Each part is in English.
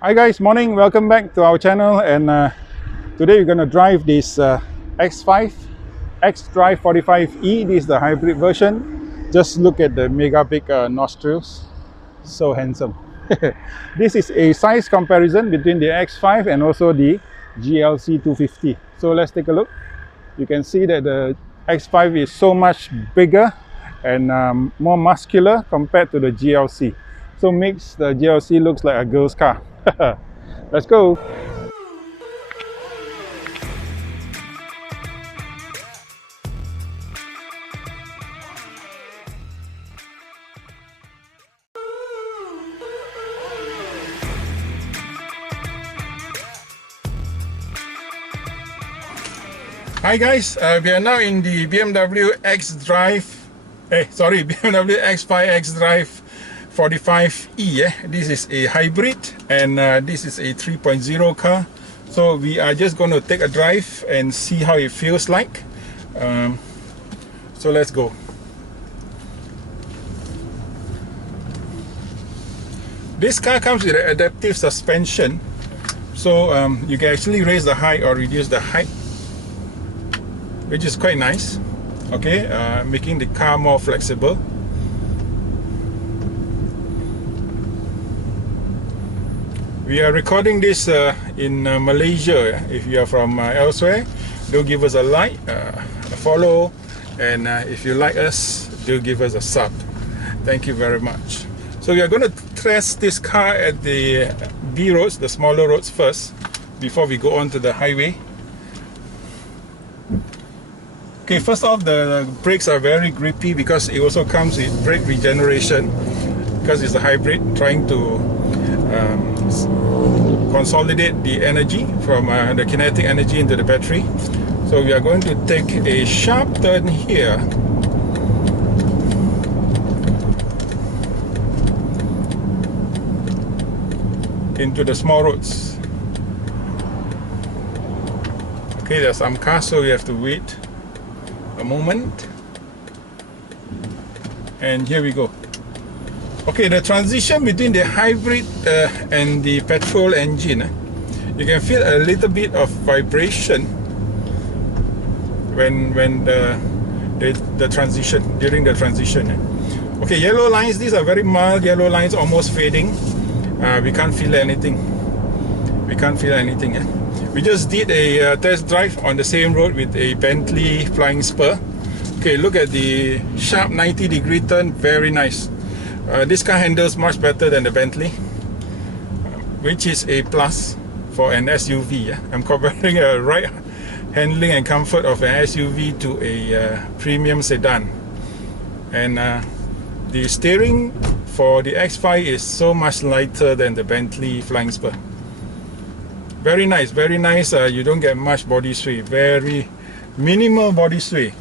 Hi guys, morning, welcome back to our channel, and today we're going to drive this X5 Xdrive45e. This is the hybrid version. Just look at the mega big nostrils, so handsome. This is a size comparison between the X5 and also the GLC 250. So let's take a look. You can see that the X5 is so much bigger and more muscular compared to the GLC. So makes the GLC looks like a girl's car. Let's go. Hi guys, we are now in the BMW BMW X5 Xdrive45e. This is a hybrid, and this is a 3.0 car. So we are just going to take a drive and see how it feels like. So let's go. This car comes with an adaptive suspension, so you can actually raise the height or reduce the height, which is quite nice. Okay, making the car more flexible. We are recording this in Malaysia. If you are from elsewhere, do give us a like, a follow, and if you like us, do give us a sub. Thank you very much. So we are going to test this car at the B roads, the smaller roads first, before we go on to the highway. Okay, first off, the brakes are very grippy because it also comes with brake regeneration, because it's a hybrid, trying to consolidate the energy from the kinetic energy into the battery. So we are going to take a sharp turn here. Into the small roads. Okay, there's some cars, so we have to wait a moment, and here we go. Okay, the transition between the hybrid and the petrol engine, you can feel a little bit of vibration when the transition, during the transition. Okay, yellow lines, these are very mild yellow lines, almost fading. We can't feel anything. We can't feel anything. We just did a test drive on the same road with a Bentley Flying Spur. Okay, look at the sharp 90-degree turn, very nice. This car handles much better than the Bentley, which is a plus for an SUV. I'm comparing a right handling and comfort of an SUV to a premium sedan. And the steering for the X5 is so much lighter than the Bentley Flying Spur. Very nice, very nice. You don't get much body sway, very minimal body sway.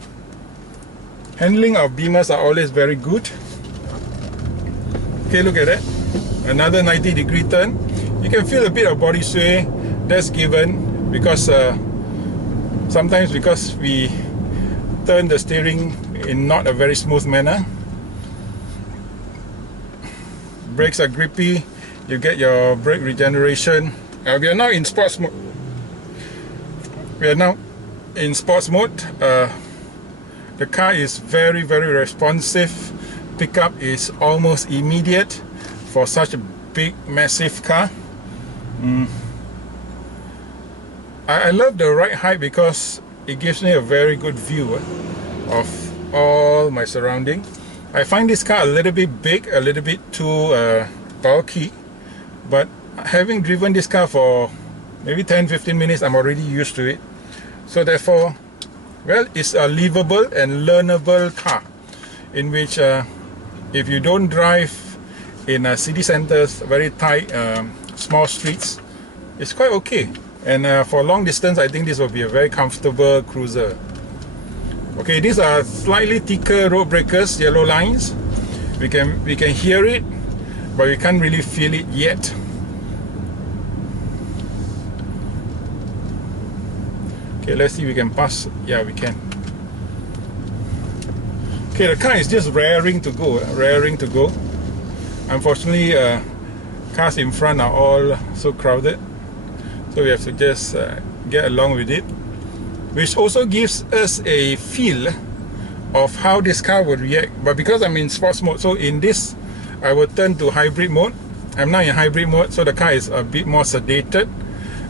Handling of beamers are always very good. Okay, look at that. Another 90-degree turn. You can feel a bit of body sway. That's given because sometimes because we turn the steering in not a very smooth manner. Brakes are grippy. You get your brake regeneration. We are now in sports mode. The car is very, very responsive. Pickup is almost immediate for such a big, massive car. I love the right height because it gives me a very good view of all my surrounding. I find this car a little bit big, a little bit too bulky, but having driven this car for maybe 10-15 minutes, I'm already used to it. So therefore, well, it's a livable and learnable car, in which if you don't drive in city centers, very tight, small streets, it's quite okay. And for long distance, I think this will be a very comfortable cruiser. Okay, these are slightly thicker road breakers, yellow lines. We can hear it, but we can't really feel it yet. Okay, let's see if we can pass. Yeah, we can. Okay, the car is just raring to go, Unfortunately, Cars in front are all so crowded, so we have to just get along with it, which also gives us a feel of how this car would react. But because I'm in sports mode, so in this I will turn to hybrid mode. I'm now in hybrid mode, so the car is a bit more sedated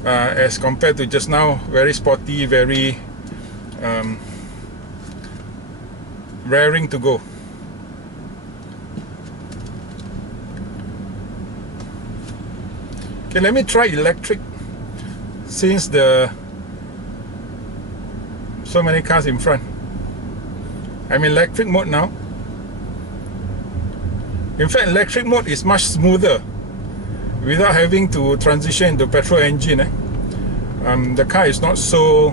as compared to just now. Very sporty, very raring to go. Okay, let me try electric, since so many cars in front. I'm in electric mode now. In fact, electric mode is much smoother without having to transition into petrol engine. The car is not so,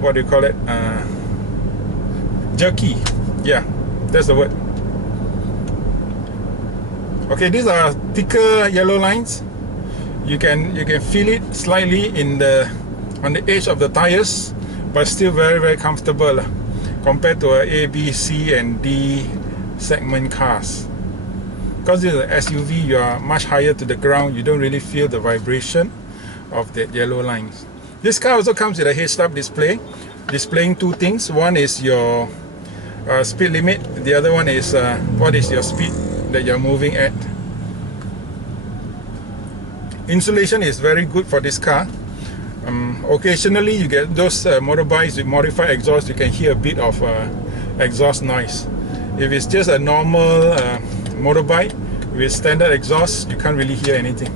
what do you call it, jerky. Yeah, that's the word. Okay, these are thicker yellow lines. You can feel it slightly on the edge of the tires, but still very comfortable compared to a B, C, and D segment cars. Because this is an SUV, you are much higher to the ground. You don't really feel the vibration of that yellow lines. This car also comes with a heads-up display, displaying two things. One is your speed limit. The other one is what is your speed that you're moving at. Insulation is very good for this car. Occasionally you get those motorbikes with modified exhaust, you can hear a bit of exhaust noise. If it's just a normal motorbike with standard exhaust, you can't really hear anything.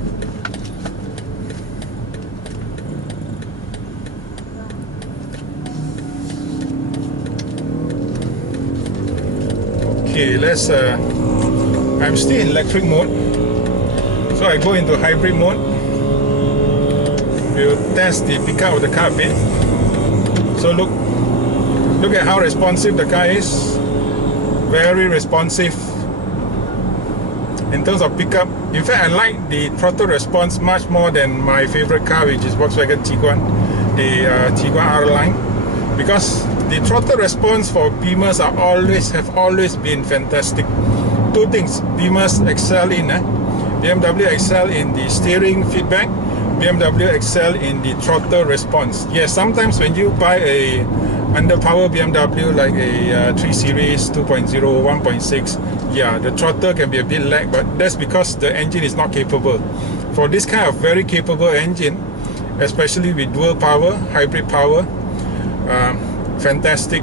Okay, let's I'm still in electric mode, so I go into hybrid mode. We'll test the pickup of the car a bit. So look at how responsive the car is. Very responsive in terms of pickup. In fact, I like the throttle response much more than my favorite car, which is Volkswagen Tiguan, the Tiguan R line, because the throttle response for Beamers have always been fantastic. Two things Beamers excel in, BMW excel in the steering feedback, BMW excel in the throttle response. Yes, sometimes when you buy a underpowered BMW like a 3 Series 2.0, 1.6, yeah, the throttle can be a bit lag, but that's because the engine is not capable. For this kind of very capable engine, especially with dual power, hybrid power, fantastic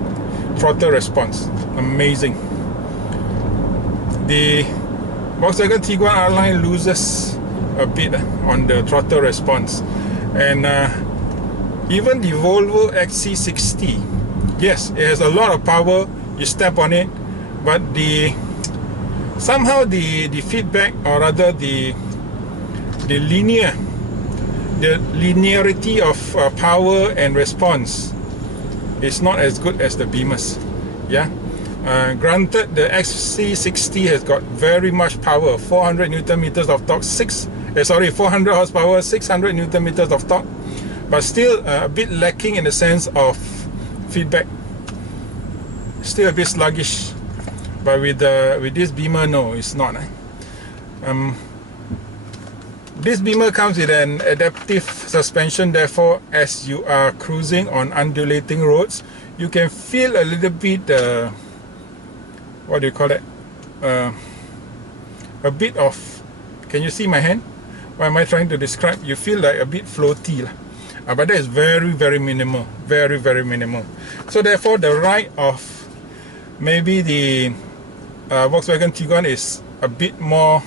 throttle response, amazing. The Volkswagen Tiguan R line loses a bit on the throttle response, and even the Volvo XC60, yes, it has a lot of power. You step on it, but somehow the feedback, or rather the linearity of power and response is not as good as the Beamers. Yeah, granted, the XC60 has got very much power, 400 Newton meters of torque, 400 horsepower, 600 Newton meters of torque, but still a bit lacking in the sense of feedback. Still a bit sluggish. But with this Beamer, no, it's not. This Beamer comes with an adaptive suspension, therefore as you are cruising on undulating roads, you can feel a little bit, what do you call it, a bit of, can you see my hand? What am I trying to describe? You feel like a bit floaty, but that is very minimal, very minimal. So therefore the ride of maybe the Volkswagen Tiguan is a bit more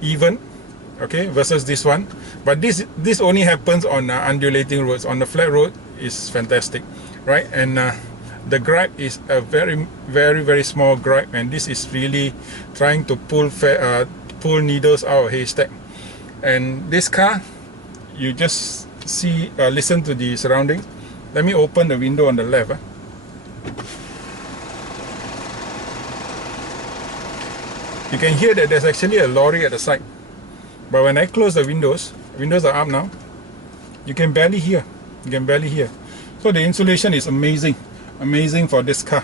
even, okay, versus this one. But this only happens on undulating roads. On the flat road is fantastic, right? And the gripe is a very small gripe, and this is really trying to pull needles out of haystack. And this car, you just see, listen to the surroundings. Let me open the window on the left. You can hear that there's actually a lorry at the side, but when I close the windows are up now, you can barely hear. So the insulation is amazing for this car.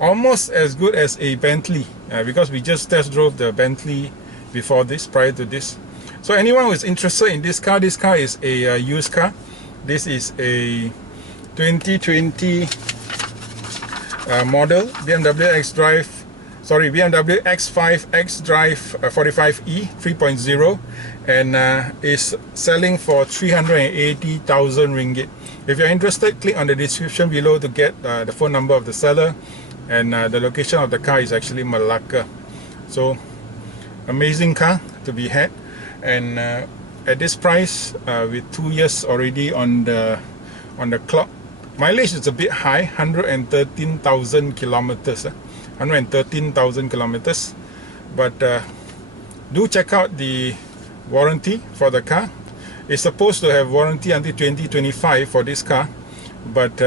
almost as good as a Bentley, because we just test drove the Bentley before this, prior to this. So anyone who is interested in this car is a used car. This is a 2020 model BMW X5 Xdrive 45e 3.0, and is selling for 380,000 ringgit. If you're interested, click on the description below to get the phone number of the seller, and the location of the car is actually Melaka. So amazing car to be had, and at this price, with 2 years already on the clock. Mileage is a bit high, 113,000 kilometers. 113,000 kilometers. But do check out the warranty for the car. It's supposed to have warranty until 2025 for this car, but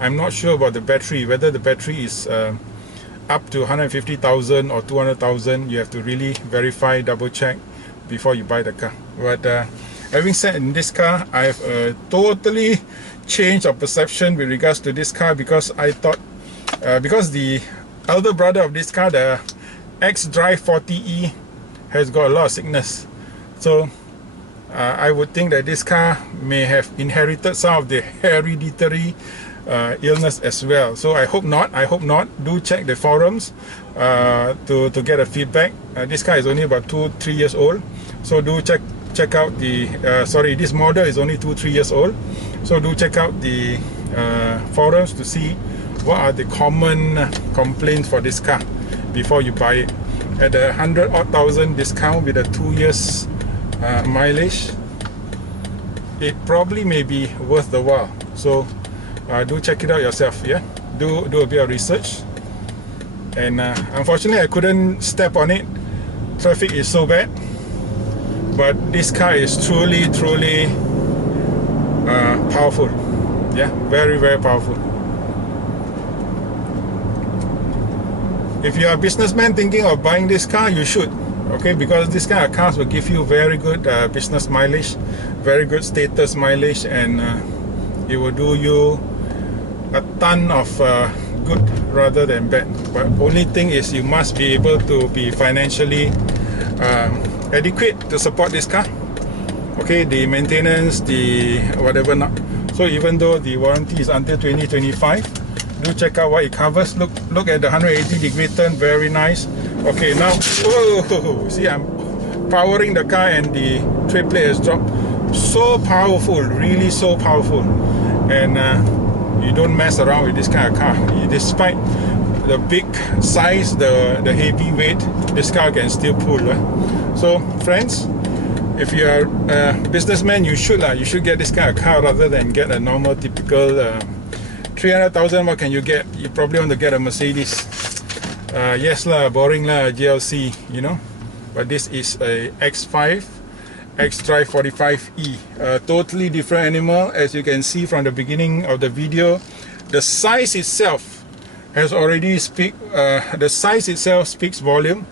I'm not sure about the battery, whether the battery is up to 150,000 or 200,000. You have to really verify, double check before you buy the car. But having said, in this car, I have a totally change of perception with regards to this car, because I thought, because the elder brother of this car, the Xdrive40e, has got a lot of sickness, so I would think that this car may have inherited some of the hereditary illness as well. So I hope not. Do check the forums to get a feedback. This car is only about 2-3 years old, so do check out the this model is only 2-3 years old, so do check out the forums to see what are the common complaints for this car before you buy it. At a 100,000 discount with a 2 years mileage, it probably may be worth the while. So do check it out yourself. Yeah, do a bit of research. And unfortunately I couldn't step on it, traffic is so bad, but this car is truly powerful. Yeah, very powerful. If you are a businessman thinking of buying this car, you should, okay, because this kind of cars will give you very good business mileage, very good status mileage, and it will do you a ton of good rather than bad. But only thing is, you must be able to be financially adequate to support this car. Okay, the maintenance, the whatever not. So even though the warranty is until 2025, do check out what it covers. Look at the 180-degree turn, very nice. Okay, now, oh, see, I'm powering the car and the tray plate has dropped. So powerful, really so powerful. And you don't mess around with this kind of car. Despite the big size, the heavy weight, this car can still pull. So friends, if you are a businessman, you should get this kind of car rather than get a normal typical 300,000. What can you get? You probably want to get a Mercedes. Yes lah, boring lah, GLC, you know. But this is a X5 Xdrive45e, a totally different animal. As you can see from the beginning of the video, the size itself has already the size itself speaks volume,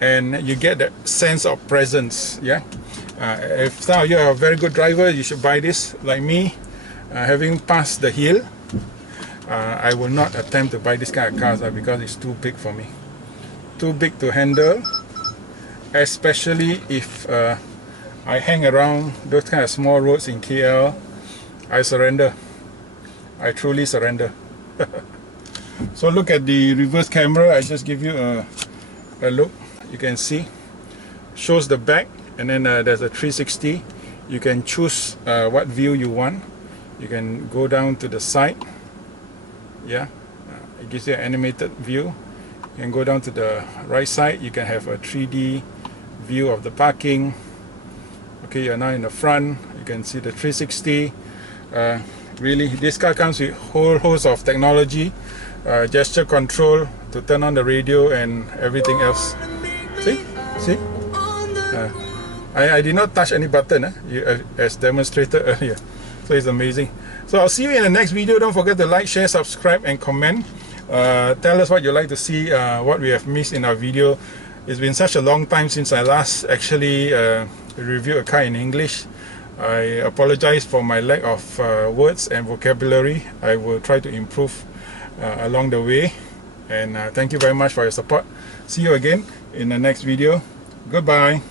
and you get that sense of presence. Yeah. If some of you are a very good driver, you should buy this. Like me, having passed the hill, I will not attempt to buy this kind of cars because it's too big for me. Too big to handle, especially if I hang around those kind of small roads in KL. I surrender. I truly surrender. So look at the reverse camera. I just give you a look. You can see, shows the back, and then there's a 360. You can choose what view you want. You can go down to the side. Yeah, it gives you an animated view. You can go down to the right side. You can have a 3D view of the parking. Okay, you're now in the front. You can see the 360. Really, this car comes with a whole host of technology, gesture control to turn on the radio and everything else. See? I did not touch any button, as demonstrated earlier. So it's amazing. So I'll see you in the next video. Don't forget to like, share, subscribe, and comment. Tell us what you'd like to see, what we have missed in our video. It's been such a long time since I last actually reviewed a car in English. I apologize for my lack of words and vocabulary. I will try to improve along the way. And thank you very much for your support. See you again in the next video. Goodbye.